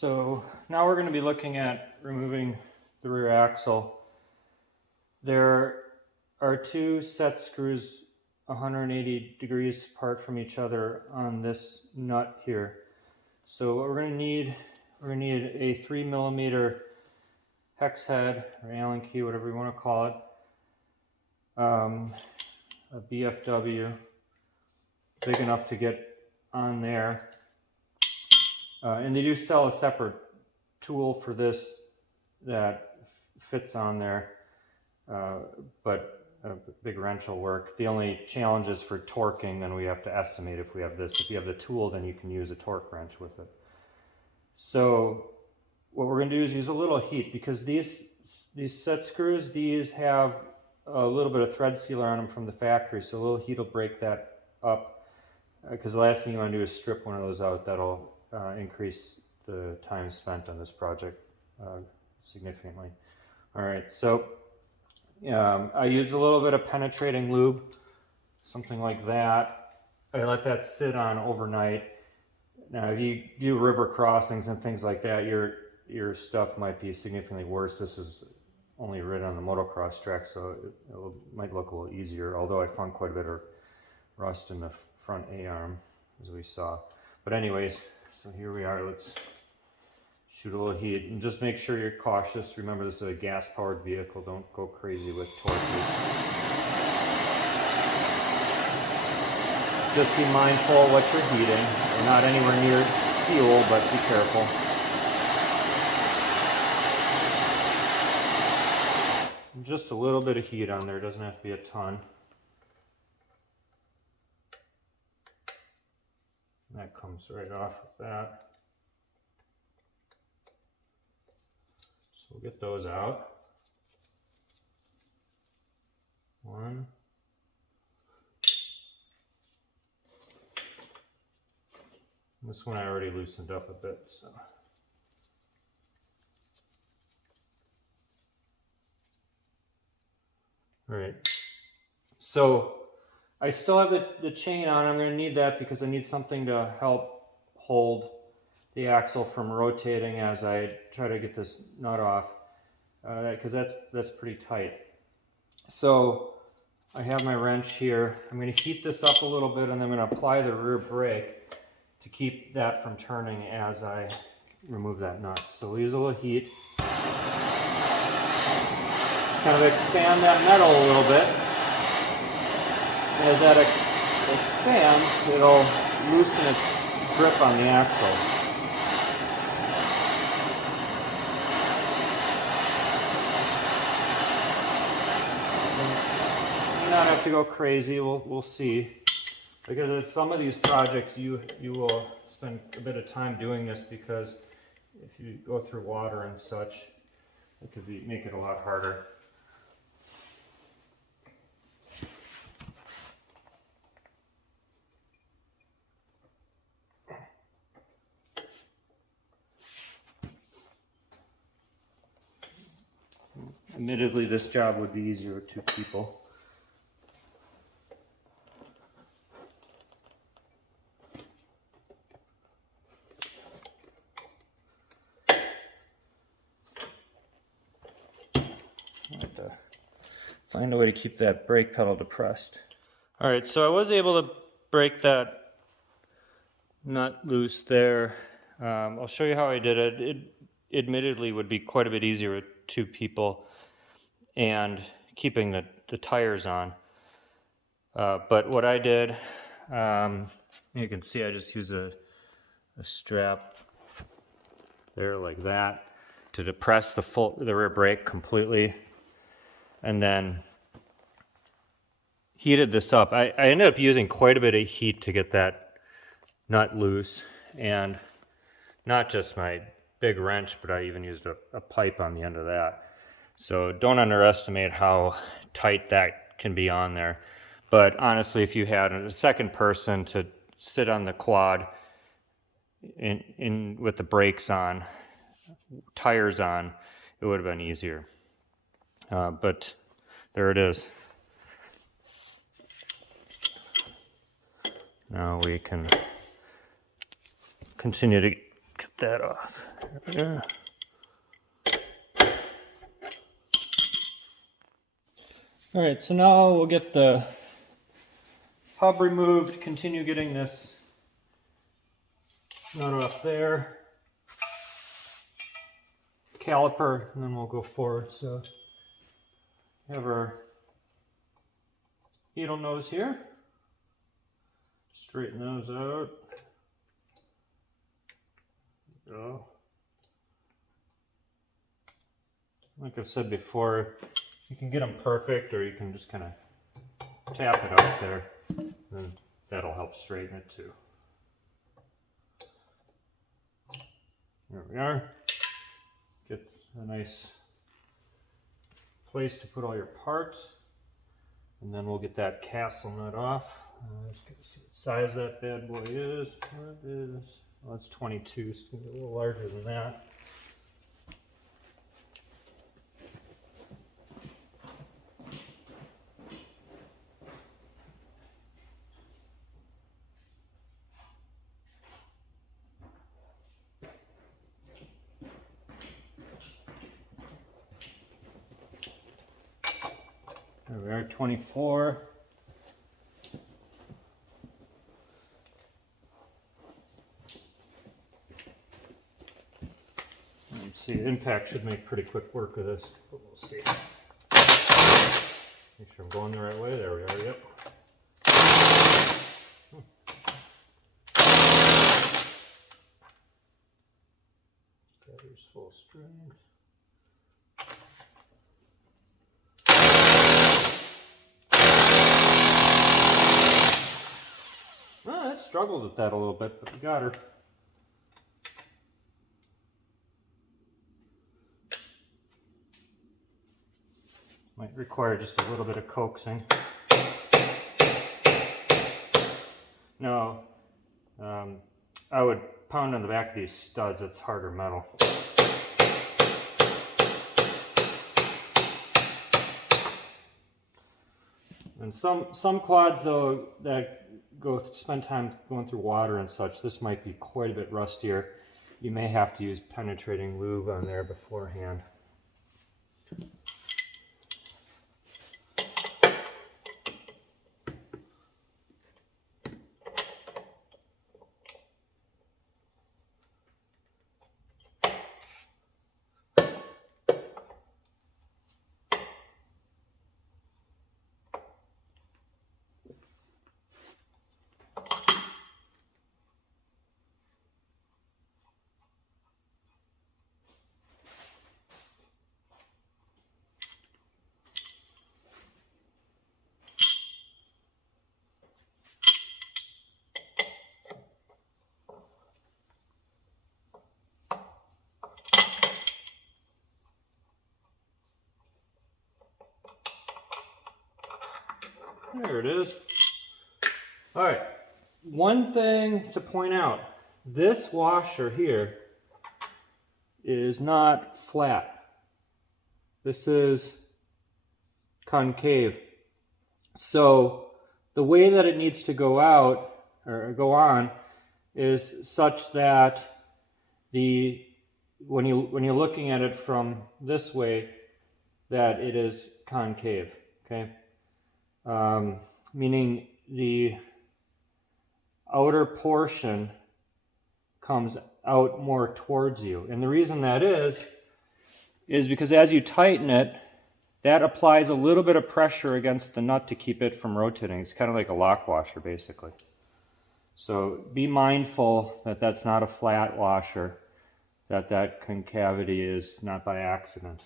So now we're going to be looking at removing the rear axle. There are two set screws 180 degrees apart from each other on this nut here. So what we're going to need a 3mm hex head or Allen key, whatever you want to call it, a BFW big enough to get on there. And they do sell a separate tool for this that fits on there, but a big wrench will work. The only challenge is for torquing, then we have to estimate if we have this. If you have the tool, then you can use a torque wrench with it. So what we're going to do is use a little heat, because these set screws, these have a little bit of thread sealer on them from the factory, so a little heat will break that up, because the last thing you want to do is strip one of those out. That'll increase the time spent on this project significantly. All right, so I used a little bit of penetrating lube, something like that. I let that sit on overnight. Now, if you do river crossings and things like that, your stuff might be significantly worse. This is only ridden on the motocross track, so it might look a little easier, although I found quite a bit of rust in the front A-arm, as we saw. But anyways, so here we are. Let's shoot a little heat, and just make sure you're cautious. Remember, this is a gas-powered vehicle. Don't go crazy with torches. Just be mindful of what you're heating. You're not anywhere near fuel, but be careful. Just a little bit of heat on there. Doesn't have to be a ton. That comes right off with that. So we'll get those out. One. This one I already loosened up a bit, so. All right. So I still have the chain on. I'm going to need that because I need something to help hold the axle from rotating as I try to get this nut off, because that's pretty tight. So I have my wrench here. I'm going to heat this up a little bit, and I'm going to apply the rear brake to keep that from turning as I remove that nut. So we'll use a little heat. Kind of expand that metal a little bit. As that expands, it'll loosen its grip on the axle. You may not have to go crazy, we'll see. Because at some of these projects, you will spend a bit of time doing this, because if you go through water and such, it could make it a lot harder. Admittedly, this job would be easier with two people. I have to find a way to keep that brake pedal depressed. All right, so I was able to break that nut loose there. I'll show you how I did it. It admittedly would be quite a bit easier with two people and keeping the tires on. But what I did, you can see I just use a strap there like that to depress the rear brake completely, and then heated this up. I ended up using quite a bit of heat to get that nut loose, and not just my big wrench, but I even used a pipe on the end of that. So don't underestimate how tight that can be on there. But honestly, if you had a second person to sit on the quad with the brakes on, tires on, it would have been easier. But there it is. Now we can continue to Get that off. There we go. All right, so now we'll get the hub removed, continue getting this nut off there, caliper, and then we'll go forward. So we have our needle nose here. Straighten those out. There we go. Like I've said before, you can get them perfect, or you can just kind of tap it out there, and that'll help straighten it too. There we are. Get a nice place to put all your parts, and then we'll get that castle nut off. Just gonna see what size that bad boy is. What is? Well, it's 22, so it's gonna be a little larger than that. There we are, 24. Let's see, impact should make pretty quick work of this, but we'll see. Make sure I'm going the right way. There we are, yep. Battery's full strength. Well, I struggled with that a little bit, but we got her. Might require just a little bit of coaxing. No, I would pound on the back of these studs. It's harder metal. And some quads though that spend time going through water and such, this might be quite a bit rustier. You may have to use penetrating lube on there beforehand. There it is. All right, one thing to point out, this washer here is not flat. This is concave. So the way that it needs to go out or go on is such that when you're looking at it from this way, that it is concave, okay? Meaning the outer portion comes out more towards you. And the reason that is because as you tighten it, that applies a little bit of pressure against the nut to keep it from rotating. It's kind of like a lock washer, basically. So be mindful that that's not a flat washer, that concavity is not by accident.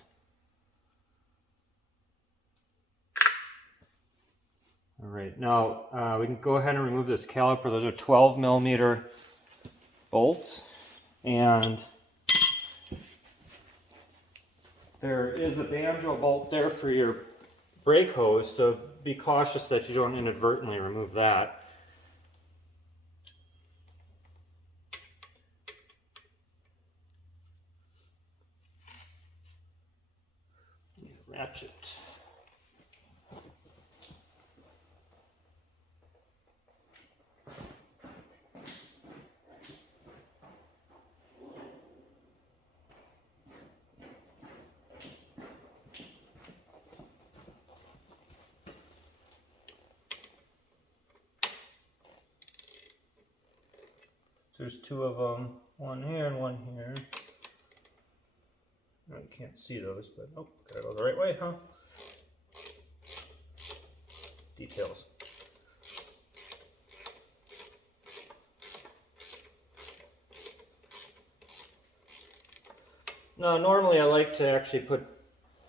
All right, now we can go ahead and remove this caliper. Those are 12 millimeter bolts, and there is a banjo bolt there for your brake hose, so be cautious that you don't inadvertently remove that. Ratchet. There's two of them, one here and one here. I can't see those, but oh, gotta go the right way, huh? Details. Now, normally I like to actually put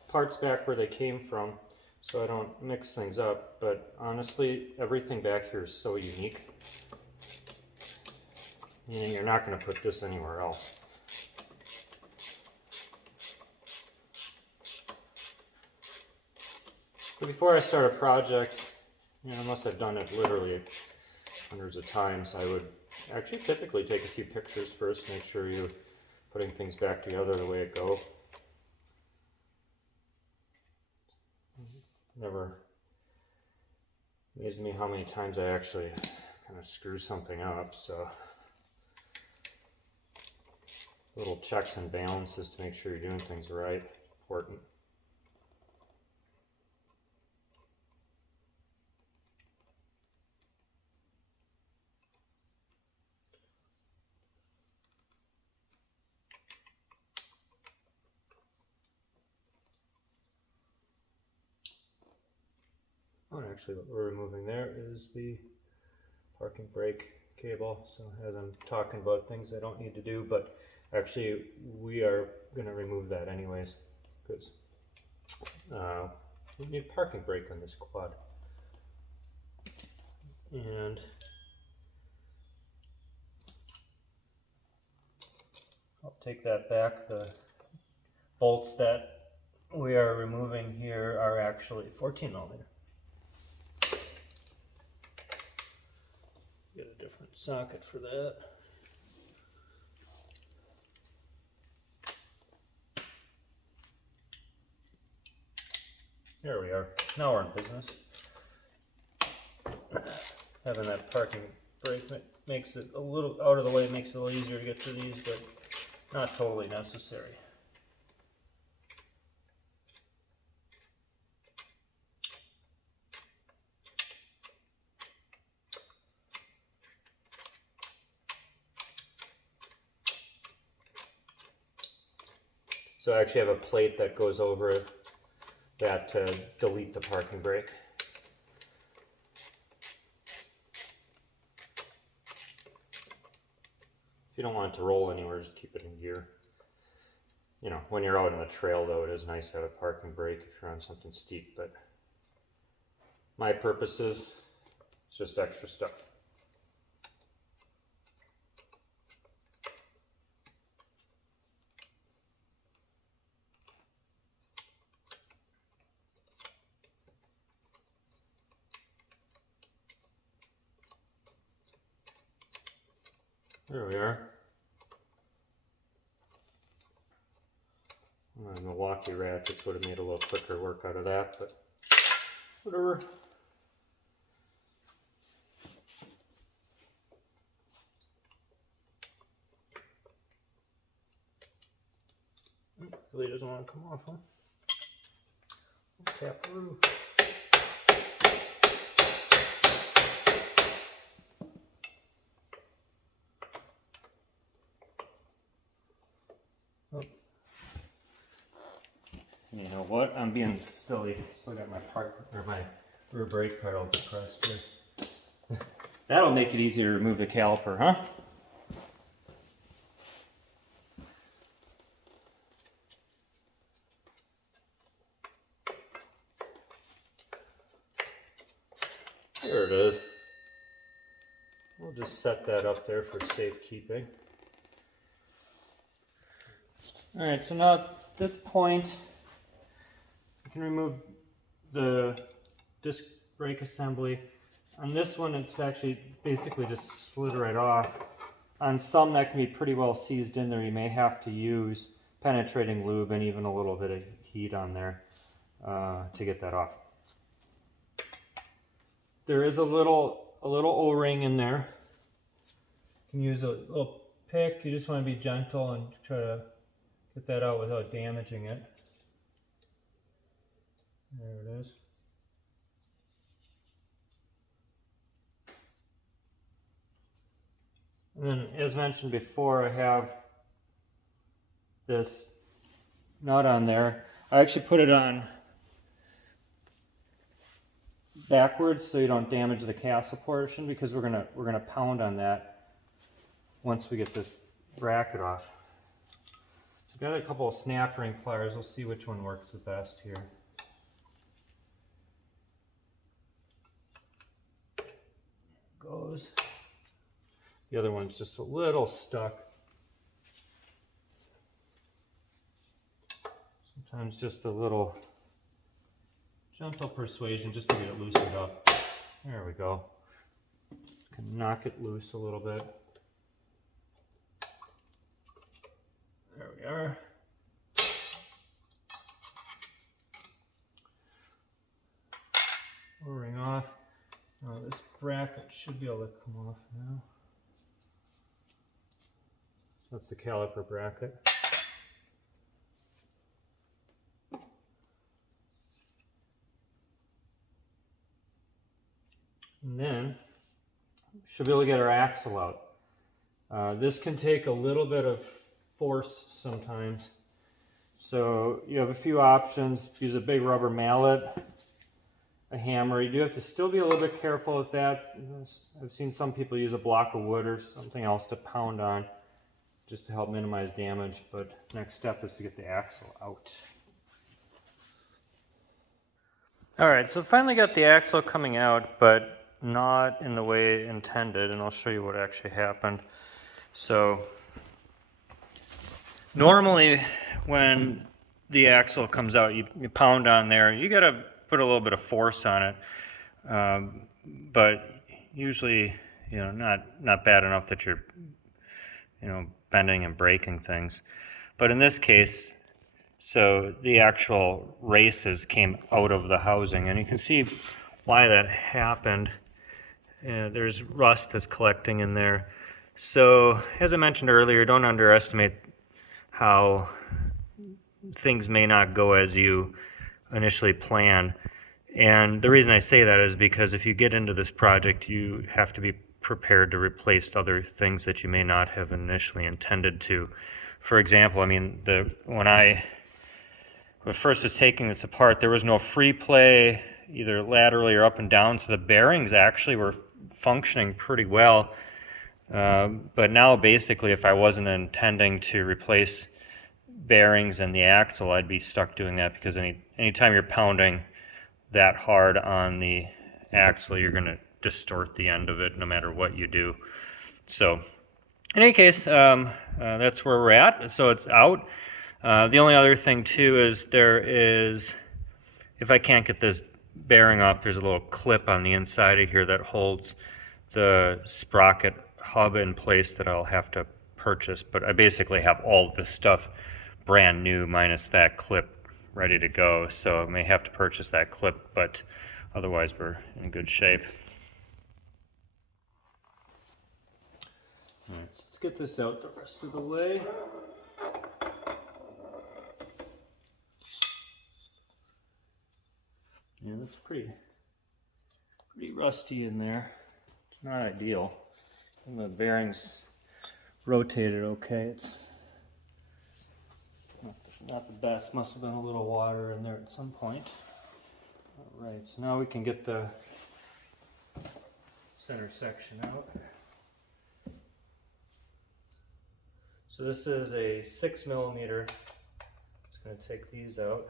parts back where they came from so I don't mix things up, but honestly, everything back here is so unique. And you're not going to put this anywhere else. But before I start a project, unless I've done it literally hundreds of times, I would actually typically take a few pictures first, make sure you're putting things back together the way it goes. Never amazes me how many times I actually kind of screw something up, so little checks and balances to make sure you're doing things right, important. Oh, and actually what we're removing there is the parking brake cable. So as I'm talking about things I don't need to do, but actually we are going to remove that anyways, because we need a parking brake on this quad. And I'll take that back. The bolts that we are removing here are actually 14 millimeter. Get a different socket for that. There we are. Now we're in business. Having that parking brake makes it a little out of the way, makes it a little easier to get to these, but not totally necessary. So I actually have a plate that goes over that to delete the parking brake. If you don't want it to roll anywhere, just keep it in gear. When you're out on the trail though, it is nice to have a parking brake if you're on something steep, but my purposes, it's just extra stuff. There we are. Milwaukee ratchets would have made a little quicker work out of that, but whatever. Really doesn't want to come off, huh? Taparoo. Oh. You know what? I'm being silly. Still got my rear brake pedal depressed here. That'll make it easier to remove the caliper, huh? There it is. We'll just set that up there for safekeeping. Alright, so now at this point, I can remove the disc brake assembly. On this one, it's actually basically just slid right off. On some that can be pretty well seized in there, you may have to use penetrating lube and even a little bit of heat on there to get that off. There is a little O-ring in there. You can use a little pick. You just want to be gentle and try to get that out without damaging it. There it is. And then, as mentioned before, I have this nut on there. I actually put it on backwards so you don't damage the castle portion, because we're gonna pound on that once we get this bracket off. I've got a couple of snap ring pliers. We'll see which one works the best here. Goes. The other one's just a little stuck. Sometimes just a little gentle persuasion just to get it loosened up. There we go. Can knock it loose a little bit. There we are. Ring off. Now this bracket should be able to come off now. That's the caliper bracket. And then should be able to get our axle out. This can take a little bit of force sometimes. So you have a few options. Use a big rubber mallet, a hammer. You do have to still be a little bit careful with that. I've seen some people use a block of wood or something else to pound on just to help minimize damage, but next step is to get the axle out. Alright, so finally got the axle coming out, but not in the way intended, and I'll show you what actually happened. So normally when the axle comes out, you pound on there. You got to put a little bit of force on it, but usually, you know, not bad enough that you're, you know, bending and breaking things. But in this case, so the actual races came out of the housing, and you can see why that happened. There's rust that's collecting in there. So as I mentioned earlier, don't underestimate how things may not go as you initially plan. And the reason I say that is because if you get into this project, you have to be prepared to replace other things that you may not have initially intended to. For example, I mean, when I first was taking this apart, there was no free play either laterally or up and down, so the bearings actually were functioning pretty well. But now basically, if I wasn't intending to replace bearings and the axle, I'd be stuck doing that, because anytime you're pounding that hard on the axle, you're going to distort the end of it no matter what you do. So in any case, that's where we're at. So it's out. The only other thing too is if I can't get this bearing off, there's a little clip on the inside of here that holds the sprocket hub in place that I'll have to purchase. But I basically have all of this stuff brand new minus that clip ready to go, so I may have to purchase that clip, but otherwise we're in good shape. Alright, so let's get this out the rest of the way. Yeah, that's pretty rusty in there. It's not ideal. And the bearings rotated okay. It's not the best. Must have been a little water in there at some point. Alright, so now we can get the center section out. So this is a 6mm. Just going to take these out.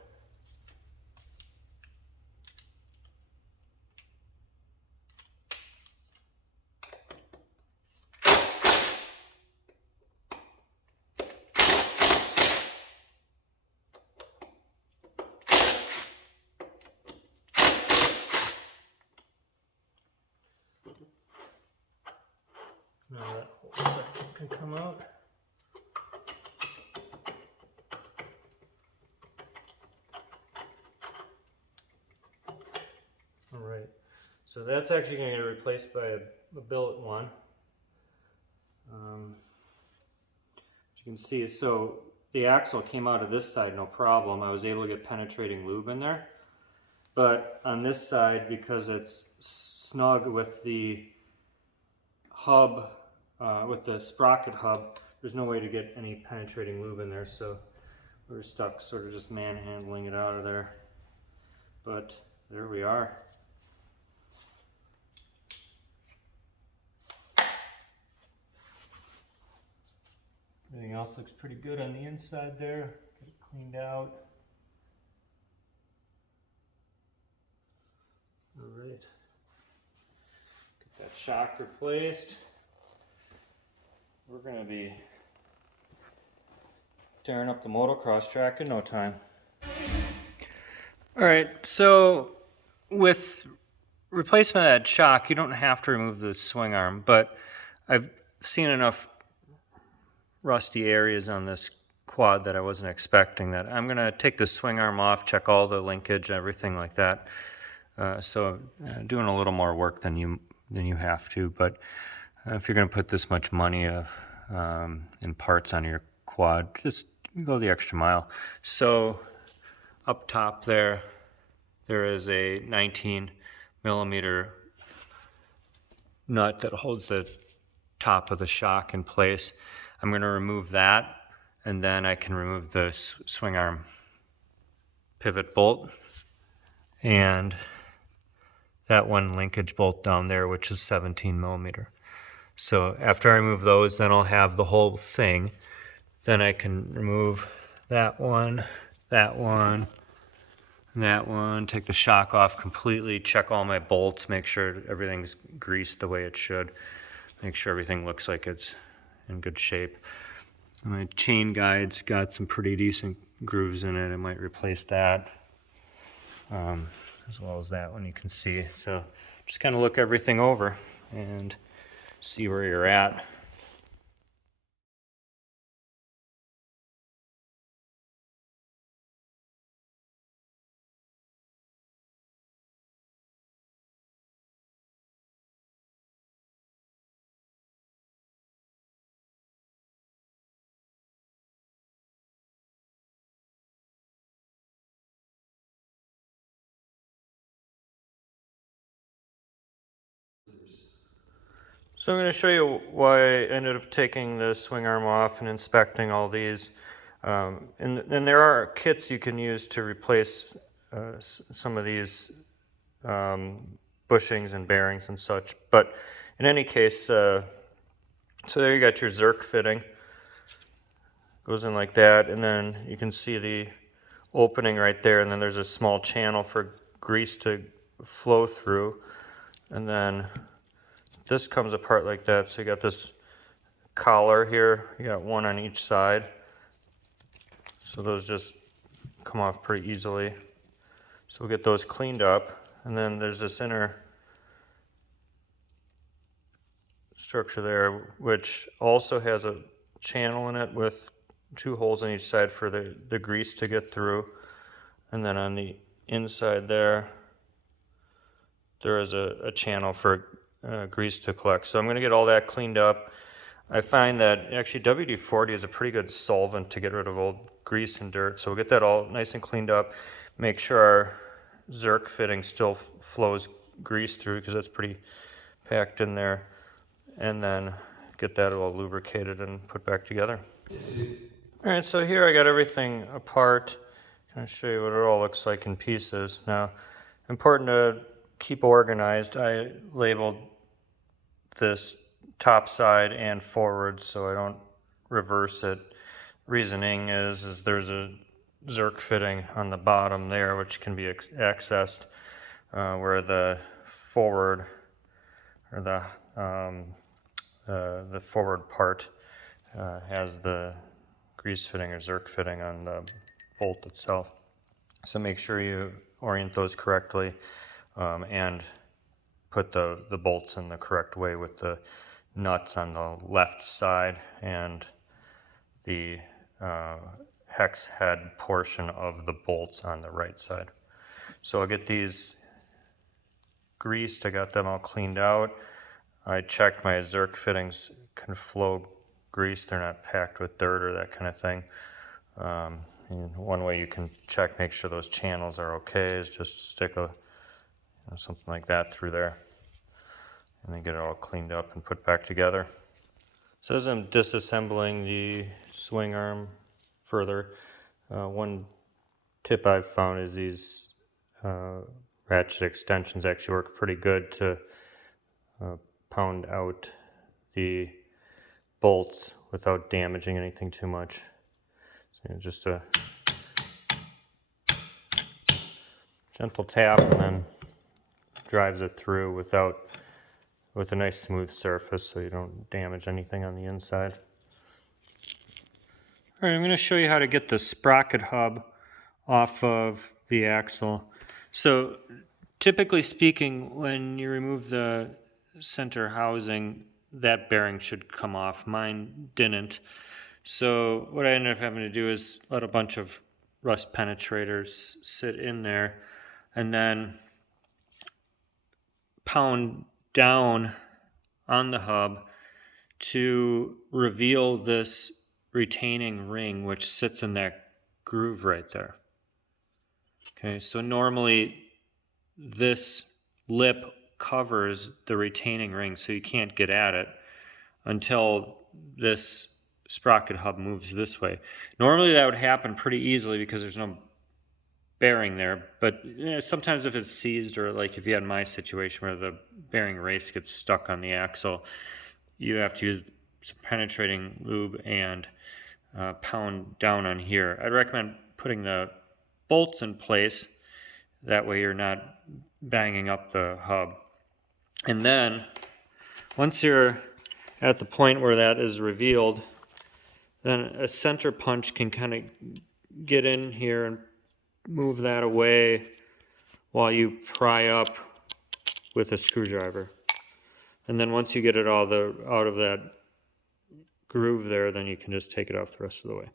Now that whole section can come out. Alright, so that's actually going to get replaced by a billet one. As you can see, so the axle came out of this side no problem. I was able to get penetrating lube in there. But on this side, because it's snug with the hub with the sprocket hub, there's no way to get any penetrating lube in there, so we're stuck sort of just manhandling it out of there. But there we are. Everything else looks pretty good on the inside there. Get it cleaned out. All right. Get that shock replaced. We're going to be tearing up the motocross track in no time. All right, so with replacement of that shock, you don't have to remove the swing arm, but I've seen enough rusty areas on this quad that I wasn't expecting that. I'm going to take the swing arm off, check all the linkage, everything like that. So doing a little more work than you have to, but if you're going to put this much money in parts on your quad, just go the extra mile. So up top there is a 19 millimeter nut that holds the top of the shock in place. I'm going to remove that, and then I can remove the swing arm pivot bolt and that one linkage bolt down there, which is 17 millimeter. So after I remove those, then I'll have the whole thing. Then I can remove that one, that one, and that one, take the shock off completely, check all my bolts, make sure everything's greased the way it should, make sure everything looks like it's in good shape. My chain guide's got some pretty decent grooves in it. I might replace that, as well as that one you can see. So just kind of look everything over and see where you're at. So I'm going to show you why I ended up taking the swing arm off and inspecting all these. And there are kits you can use to replace some of these bushings and bearings and such. But in any case, so there you got your Zerk fitting. Goes in like that, and then you can see the opening right there, and then there's a small channel for grease to flow through. And then this comes apart like that, so you got this collar here, you got one on each side, so those just come off pretty easily. So we'll get those cleaned up, and then there's this inner structure there, which also has a channel in it with two holes on each side for the grease to get through. And then on the inside there is a channel for grease to collect. So I'm going to get all that cleaned up. I find that actually WD-40 is a pretty good solvent to get rid of old grease and dirt. So we'll get that all nice and cleaned up. Make sure our Zerk fitting still flows grease through, because that's pretty packed in there. And then get that all lubricated and put back together. All right, so here I got everything apart. I'm going to show you what it all looks like in pieces. Now, important to keep organized. I labeled this top side and forward so I don't reverse it. Reasoning is there's a Zerk fitting on the bottom there, which can be accessed, where the forward, or the forward part has the grease fitting or Zerk fitting on the bolt itself. So make sure you orient those correctly, and put the bolts in the correct way with the nuts on the left side and the hex head portion of the bolts on the right side. So I'll get these greased. I got them all cleaned out. I checked my Zerk fittings can flow grease. They're not packed with dirt or that kind of thing. And one way you can check, make sure those channels are okay, is just stick something like that through there, and then get it all cleaned up and put back together. So as I'm disassembling the swing arm further, one tip I've found is these ratchet extensions actually work pretty good to pound out the bolts without damaging anything too much. So just a gentle tap and then drives it through with a nice smooth surface so you don't damage anything on the inside. All right, I'm going to show you how to get the sprocket hub off of the axle. So typically speaking, when you remove the center housing, that bearing should come off. Mine didn't. So what I ended up having to do is let a bunch of rust penetrators sit in there and then pound down on the hub to reveal this retaining ring which sits in that groove right there. Okay, so normally this lip covers the retaining ring so you can't get at it until this sprocket hub moves this way. Normally that would happen pretty easily because there's no bearing there, but sometimes if it's seized, or like if you had my situation where the bearing race gets stuck on the axle, you have to use some penetrating lube and pound down on here. I'd recommend putting the bolts in place, that way you're not banging up the hub. And then once you're at the point where that is revealed, then a center punch can kind of get in here and move that away while you pry up with a screwdriver. And then once you get it all out of that groove there, then you can just take it off the rest of the way.